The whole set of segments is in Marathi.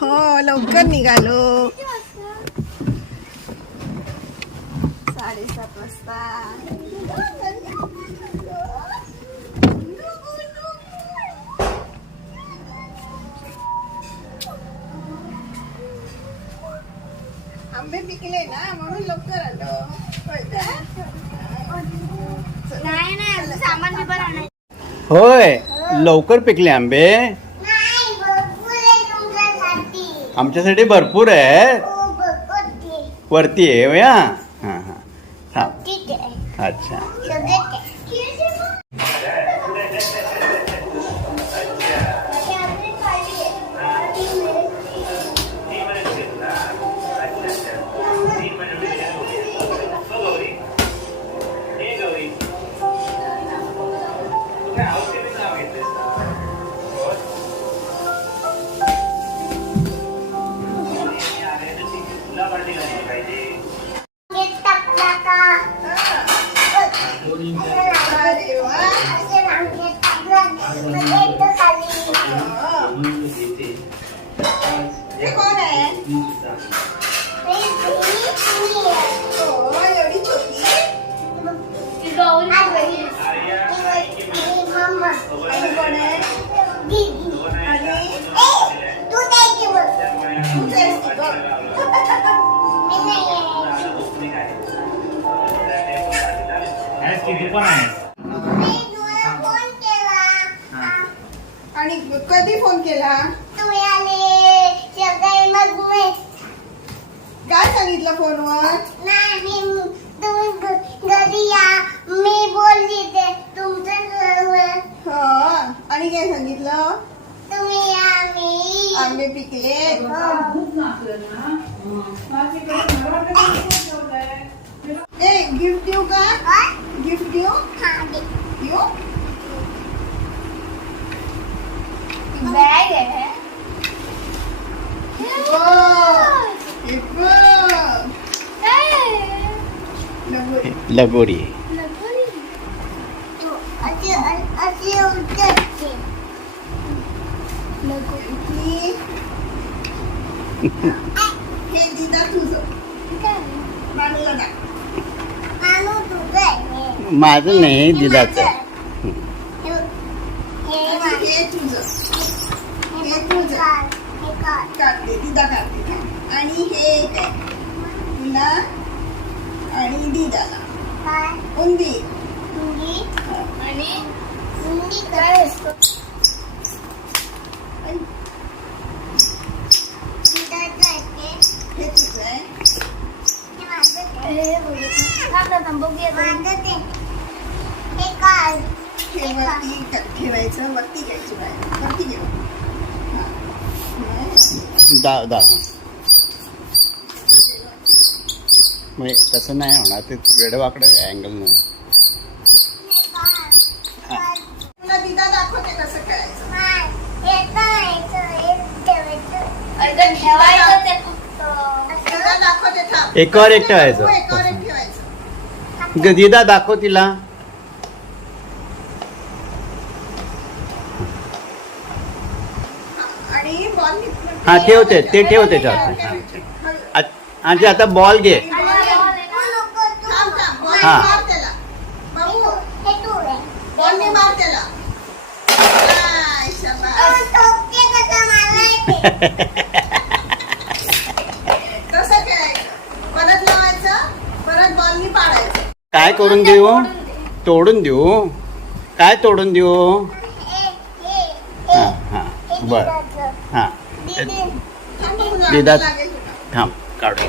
हो लवकर निघालो. साडेसात वाजता. आंबे पिकले ना म्हणून लवकर आलो? नाही सामान होय लवकर पिकले आंबे नाही भरपूर आहे तुमच्यासाठी आमच्यासाठी भरपूर हो ते. वरती आहे हा हां. हां. हा आहे. अच्छा. हे कोण आहे टीव्ही पण आहे. आणि कधी फोन केला? तुम्ही आले. सकाळी मग मी काय सांगितलं फोनवर हो आणि काय सांगितलं? आंबे पिकले. ए गिफ्ट देऊ का? गिफ्ट देऊ देऊ बॅग माझं नाही दिदाचं हे- हे आणि माझं. हे तुझं हे हे तुझं. तुझं. हे काय? काढते दिदा काढते थांब. आणि हे एक आहे तुला आणि दिदाला काय? उंदी मुंगी? आणि मुंगी काय असतो? दुधाचं आहे ते. हे तुझं आहे हे माझं ते. माझं ते. हे काय? हे वरती ठेवायचं वरती घ्यायची बाहेर. वरती घेऊ. दा दा म्हणजे तसं नाही होणार ते वेडवाकडे अँगल नाही. हे? हे. हे एकावर एक ठेवायचं. हो, एक ठेवायचं. ग- दिदा दाखव तिला आणि बॉल हा, ठेवते. ते ठेव त्याच्यावर. आ- आणि आता बॉल घे हा. काय करून देऊ तोडून देऊ काय तोडून देऊ हां हां हा हां हा बर हा दीदी. थांब बघू, दिदा- आता लागेल तुला. थांब काढू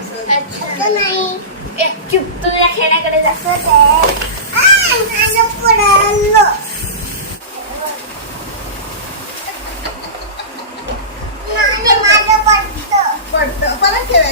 असं. असं नाही. चुप तुझ्या खेळण्याकडे जास्त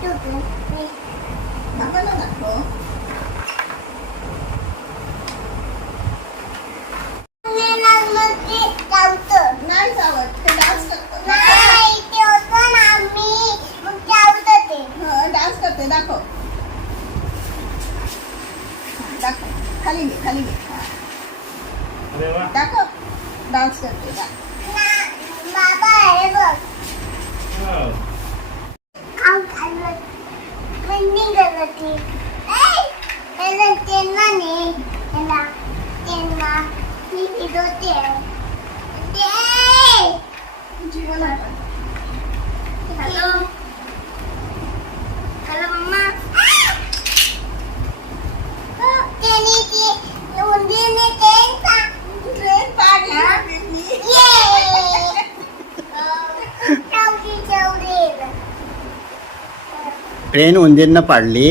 दाखव ना दाखव नाही चावत ते डान्स करतो डान्स करते दाखव दाखव खाली घे खाली ಟ್ರೈನ್ ಒಂದಿನ ಪಡ್ಲಿ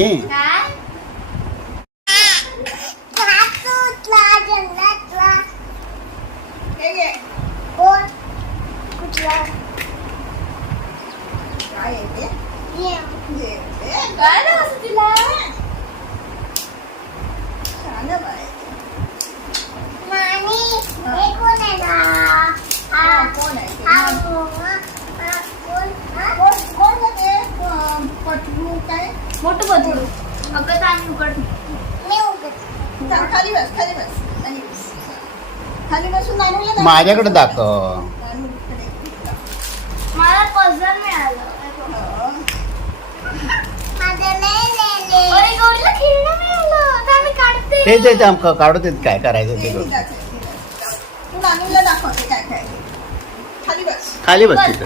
माझ्याकडे दाखव. मला पझल मिळालं. हो. ते ते ते काढू देत काय करायचं ते करू. खाली बस. तिथं.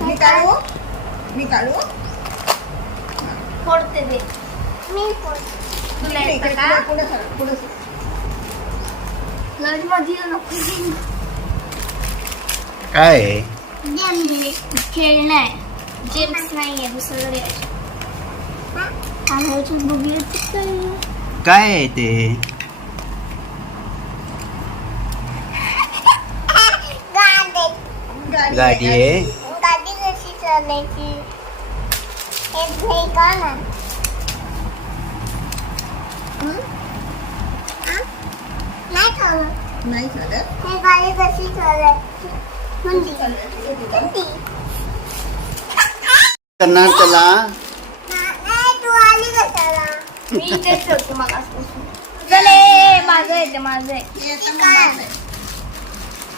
मी काढू? मी काढू? फोडते ते मी फोड तुला येतं का. लजमध्ये नको काय? आहे? खेळणं आहे जेम्स नाहीये दुसरं द्यायचं आणायचं बघूया ते काय. काय आहे ते? गाडी. गाडी आहे. गाडी कशी चालायची? का ना हं? हं? नाही चालत नाही चालत हे गाडी कशी चालायची म्हणती चालत. म्हणती करणार त्याला नाही तू आली कशाला? मी इथेच ठेवते मग चले माझं येते माझं आहे. हे आता आहे.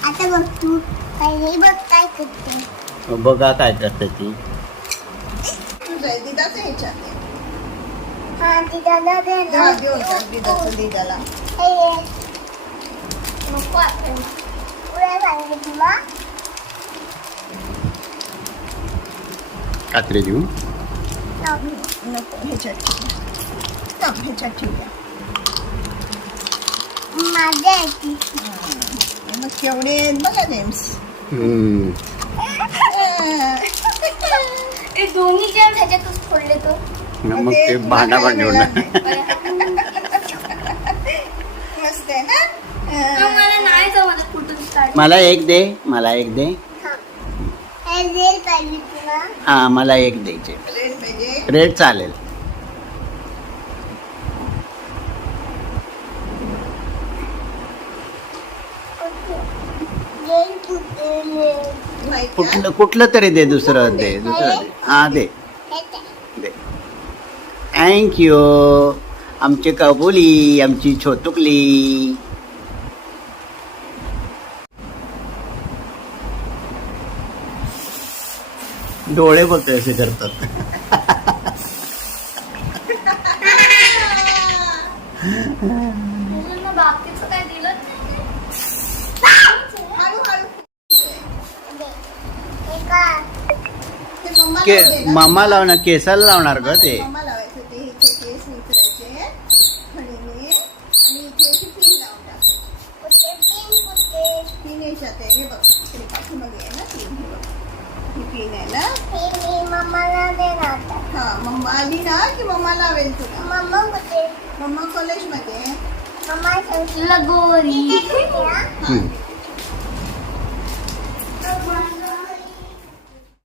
आता बघ तू काही बघ काय करते. बघा काय करते ती. तुझं आहे, दिदाचं ह्याच्यात आहे. हा तिला दे ना. हा, घेऊन दिदाचं दिदाला. हे. नको आता पुढे सांगे तुला कात्री देऊ नको ह्याच्यात ठेवूया. ह्याच्यात ठेवूया माझ्या आहे ती मग केवढे आहेत बघा जेम्स हम्म. ते दोन्ही जेम ह्याच्यातच फोडले तो मग ते भांडा भांडी होणार मस्त आहे ना मला नाही जमत कुठून काढ मला एक दे मला एक दे. हे. हा मला एक द्यायचे. रेड रेट चालेल. कुठलं कुठलं तरी दे दुसरं दे दुसरं दे. हा दे. दे. थँक्यू आमची कबुली आमची छोटुकली. डोळे बघ कसे करतात. के. मामा लावणार केसाला लावणार ग ते. हे बघ. पाठीमागे आहे ना हे मम्मा आली ना की मम्मा लावेल तुला? मम्मा कुठे? मम्मा कॉलेजमध्ये लगोरी. हा.